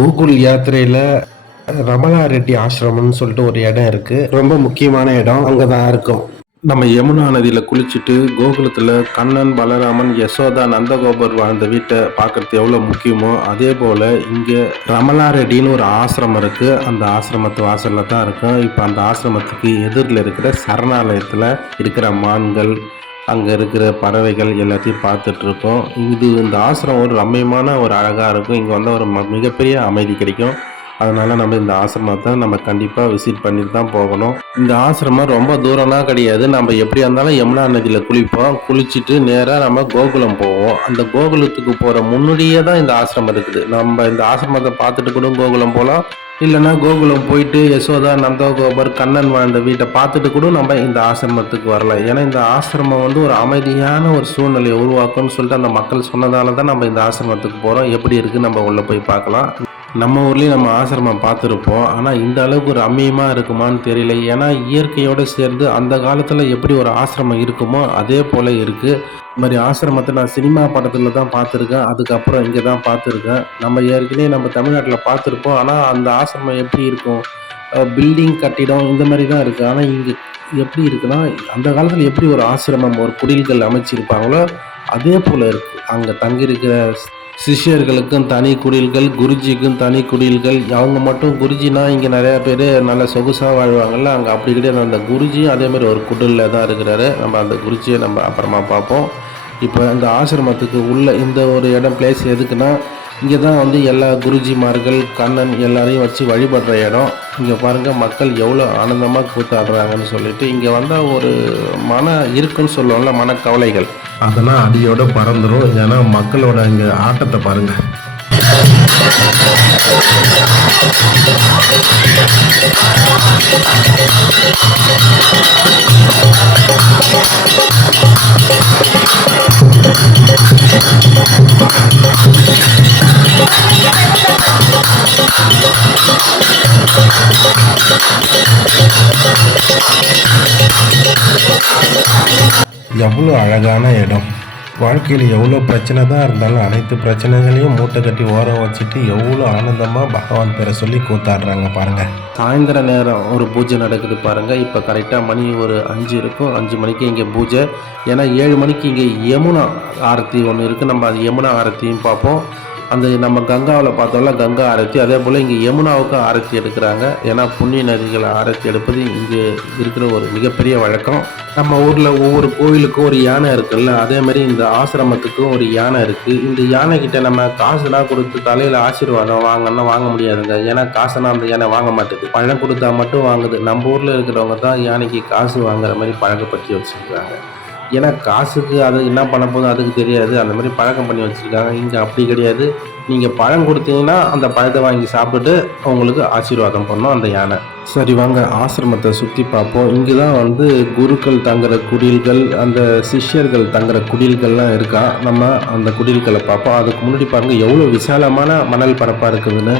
Google யாத்திரையில ரமலா Reddy ஆசிரமம்னு சொல்லிட்டு ஒரு இடம் இருக்கு. ரொம்ப முக்கியமான இடம். அங்கதான் இருக்கும். நம்ம யமுனா நதியில குளிச்சுட்டு கோகுலத்துல கண்ணன், பலராமன், யசோதா, நந்தகோபர் வாழ்ந்த வீட்டை பார்க்கறது எவ்வளவு முக்கியமோ அதே போல இங்க ரமலா ரெட்டின்னு ஒரு ஆசிரமம் இருக்கு. அந்த ஆசிரமத்து வாசல்ல தான் இருக்கும். இப்ப அந்த ஆசிரமத்துக்கு எதிரில் இருக்கிற சரணாலயத்துல இருக்கிற மான்கள், அங்க இருக்கிற பறவைகள் எல்லாத்தையும் பார்த்துட்டு இருக்கோம். இந்த ஆசிரமம் ஒரு ரம்மியமான ஒரு அழகா இருக்கும். இங்க வந்தா ஒரு மிகப்பெரிய அமைதி கிடைக்கும். அதனால நம்ம இந்த ஆசிரமத்தை நம்ம கண்டிப்பா விசிட் பண்ணிட்டு தான் போகணும். இந்த ஆசிரமம் ரொம்ப தூரம்லாம் கிடையாது. நம்ம எப்படியா இருந்தாலும் யமுனா நதியில குளிப்போம். குளிச்சுட்டு நேரா நம்ம கோகுலம் போவோம். அந்த கோகுலத்துக்கு போற முன்னாடியே தான் இந்த ஆசிரமம் இருக்குது. நம்ம இந்த ஆசிரமத்தை பார்த்துட்டு கூட கோகுலம் போகலாம். இல்லைன்னா கோகுலம் போயிட்டு யசோதா, நந்தகோபர், கண்ணன் வாழ்ந்த வீட்டை பார்த்துட்டு கூட நம்ம இந்த ஆசிரமத்துக்கு வரலாம். ஏன்னா இந்த ஆசிரமம் வந்து ஒரு அமைதியான ஒரு சூழ்நிலையை உருவாக்கும்னு சொல்லிட்டு அந்த மக்கள் சொன்னதால தான் நம்ம இந்த ஆசிரமத்துக்கு போகிறோம். எப்படி இருக்குது நம்ம உள்ளே போய் பார்க்கலாம். நம்ம ஊர்லேயும் நம்ம ஆசிரமம் பார்த்துருப்போம். ஆனால் இந்த அளவுக்கு ஒரு ரம்மியமாக இருக்குமான்னு தெரியல. ஏன்னா இயற்கையோடு சேர்ந்து அந்த காலத்தில் எப்படி ஒரு ஆசிரமம் இருக்குமோ அதே போல் இருக்குது. இந்த மாதிரி ஆசிரமத்தை நான் சினிமா படத்தில் தான் பார்த்துருக்கேன். அதுக்கப்புறம் இங்கே தான் பார்த்துருக்கேன். நம்ம ஏற்கனவே நம்ம தமிழ்நாட்டில் பார்த்துருப்போம். ஆனால் அந்த ஆசிரமம் எப்படி இருக்கும், பில்டிங் கட்டிடம் இந்த மாதிரி தான் இருக்குது. ஆனால் இங்கே எப்படி இருக்குன்னா அந்த காலத்தில் எப்படி ஒரு ஆசிரமம் ஒரு குடில்கள் அமைச்சிருப்பாங்களோ அதே போல் இருக்குது. அங்கே தங்கியிருக்கிற சிஷ்யர்களுக்கும் தனி குடில்கள், குருஜிக்கும் தனி குடில்கள். அவங்க மட்டும் குருஜினா இங்கே நிறையா பேர் நல்ல சொகுசாக வாழ்வாங்கள்ல, அங்கே அப்படி கிடையாது. அந்த குருஜியும் அதேமாதிரி ஒரு குடிலில் தான் இருக்கிறாரு. நம்ம அந்த குருஜியை நம்ம அப்புறமா பார்ப்போம். இப்போ இந்த ஆசிரமத்துக்கு உள்ள இந்த ஒரு இடம் பிளேஸ் எதுக்குன்னா, இங்கே தான் வந்து எல்லா குருஜிமார்கள், கண்ணன் எல்லாரையும் வச்சு வழிபடுற இடம். இங்கே பாருங்கள் மக்கள் எவ்வளோ ஆனந்தமாக கூத்தாடுறாங்கன்னு சொல்லிட்டு. இங்கே வந்தால் ஒரு இருக்குன்னு சொல்லுவோம்ல, மனக்கவலைகள் அதெல்லாம் அடியோட பறந்துடும். ஏன்னா மக்களோட இங்கே ஆட்டத்தை பாருங்க. எவ்வளோ அழகான இடம். வாழ்க்கையில் எவ்வளோ பிரச்சனை தான் இருந்தாலும் அனைத்து பிரச்சனைகளையும் மூட்டை கட்டி ஓரம் வச்சுட்டு எவ்வளோ ஆனந்தமாக பகவான் பேரை சொல்லி கூத்தாடுறாங்க பாருங்கள். சாயந்தர நேரம் ஒரு பூஜை நடக்குது பாருங்கள். இப்போ கரெக்டாக மணி ஒரு 5 இருக்கும். 5 மணிக்கு இங்கே பூஜை. ஏன்னா 7 மணிக்கு இங்கே யமுனா ஆரத்தி ஒன்று இருக்குது. நம்ம அது யமுனா ஆரத்தியும் பார்ப்போம். அந்த நம்ம கங்காவில் பார்த்தோம்ல கங்கா ஆரத்தி, அதே போல் இங்கே யமுனாவுக்கு ஆரத்தி எடுக்கிறாங்க. ஏன்னா புண்ணிய நதிகளை ஆரத்தி எடுப்பது இங்கே இருக்கிற ஒரு மிகப்பெரிய வழக்கம். நம்ம ஊரில் ஒவ்வொரு கோவிலுக்கும் ஒரு யானை இருக்குல்ல, அதே மாதிரி இந்த ஆசிரமத்துக்கும் ஒரு யானை இருக்குது. இந்த யானைக்கிட்ட நம்ம காசுலாம் கொடுத்து தலையில் ஆசீர்வாதம் வாங்கன்னா வாங்க முடியாதுங்க. ஏன்னா காசுனா அந்த யானை வாங்க மாட்டேது. பழம் கொடுத்தா மட்டும் வாங்குது. நம்ம ஊரில் இருக்கிறவங்க தான் யானைக்கு காசு வாங்குற மாதிரி பழக்கப்படுத்தி வச்சுருக்காங்க. ஏன்னா காசுக்கு அது என்ன பண்ண போதும் அதுக்கு தெரியாது. அந்த மாதிரி பழக்கம் பண்ணி வச்சுருக்காங்க. இங்கே அப்படி கிடையாது. நீங்கள் பழம் கொடுத்தீங்கன்னா அந்த பழத்தை வாங்கி சாப்பிட்டுட்டு உங்களுக்கு ஆசீர்வாதம் பண்ணணும் அந்த யானை. சரி வாங்க ஆசிரமத்தை சுற்றி பார்ப்போம். இங்கே தான் வந்து குருக்கள் தங்குற குடில்கள், அந்த சிஷ்யர்கள் தங்குற குடில்கள்லாம் இருக்கா. நம்ம அந்த குடில்களை பார்ப்போம். அதுக்கு முன்னாடி பாருங்கள் எவ்வளோ விசாலமான மணல் பரப்பாக இருக்குதுன்னு.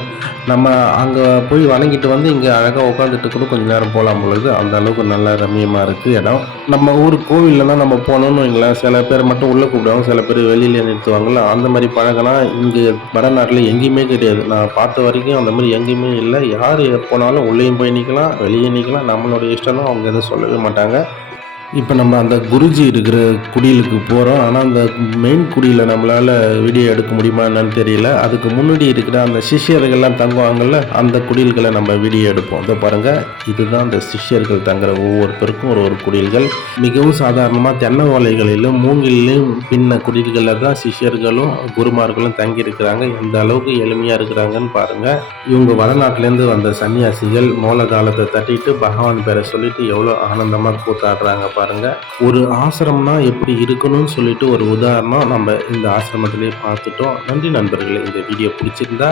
நம்ம அங்கே போய் வணங்கிட்டு வந்து இங்கே அழகாக உட்காந்துட்டு கூட கொஞ்சம் நேரம் போகலாம் பொழுது. அந்த அளவுக்கு நல்ல ரம்மியமாக இருக்குது இடம். நம்ம ஊர் கோவிலெலாம் நம்ம போனோம்னு வைங்களேன், சில பேர் மட்டும் உள்ளே கூப்பிடுவாங்க, சில பேர் வெளியில் நிறுத்துவாங்கள்ல. அந்த மாதிரி பழகலாம் இங்கே வடநாட்டில் எங்கேயுமே கிடையாது. நான் பார்த்த வரைக்கும் அந்த மாதிரி எங்கேயுமே இல்லை. யார் போனாலும் உள்ளேயும் போய் நிற்கலாம், வெளியே நிற்கலாம். நம்மளோட இஷ்டம் தான், அவங்க எதுவும் சொல்லவே மாட்டாங்க. இப்போ நம்ம அந்த குருஜி இருக்கிற குடிலுக்கு போகிறோம். ஆனால் அந்த மெயின் குடியில் நம்மளால் வீடியோ எடுக்க முடியுமா என்னன்னு தெரியல. அதுக்கு முன்னாடி இருக்கிற அந்த சிஷ்யர்கள்லாம் தங்குவாங்கள்ல, அந்த குடில்களை நம்ம வீடியோ எடுப்போம். அதை பாருங்கள், இதுதான் அந்த சிஷ்யர்கள் தங்குற ஒவ்வொருத்தருக்கும் ஒரு குடில்கள். மிகவும் சாதாரணமாக தென்னை ஓலைகளிலும் மூங்கிலும் பின்ன குடில்களில் தான் சிஷ்யர்களும் குருமார்களும் தங்கியிருக்கிறாங்க. எந்த அளவுக்கு எளிமையாக இருக்கிறாங்கன்னு பாருங்கள். இவங்க வடநாட்டிலேருந்து வந்த சன்னியாசிகள் மூல காலத்தை தட்டிட்டு பகவான் பேரை சொல்லிட்டு எவ்வளோ ஆனந்தமாக கூத்தாடுறாங்க பாருங்க. ஒரு ஆசிரமம்னா எப்படி இருக்கணும்னு சொல்லிட்டு ஒரு உதாரணம் நம்ம இந்த ஆசிரமத்திலே பார்த்துட்டோம். நன்றி நண்பர்களே. இந்த வீடியோ பிடிச்சிருந்தா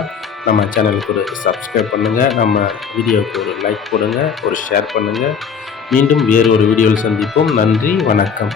நம்ம சேனலுக்கு ஒரு சப்ஸ்கிரைப் பண்ணுங்கள், நம்ம வீடியோவுக்கு ஒரு லைக் போடுங்க, ஒரு ஷேர் பண்ணுங்கள். மீண்டும் வேறு ஒரு வீடியோவில் சந்திப்போம். நன்றி, வணக்கம்.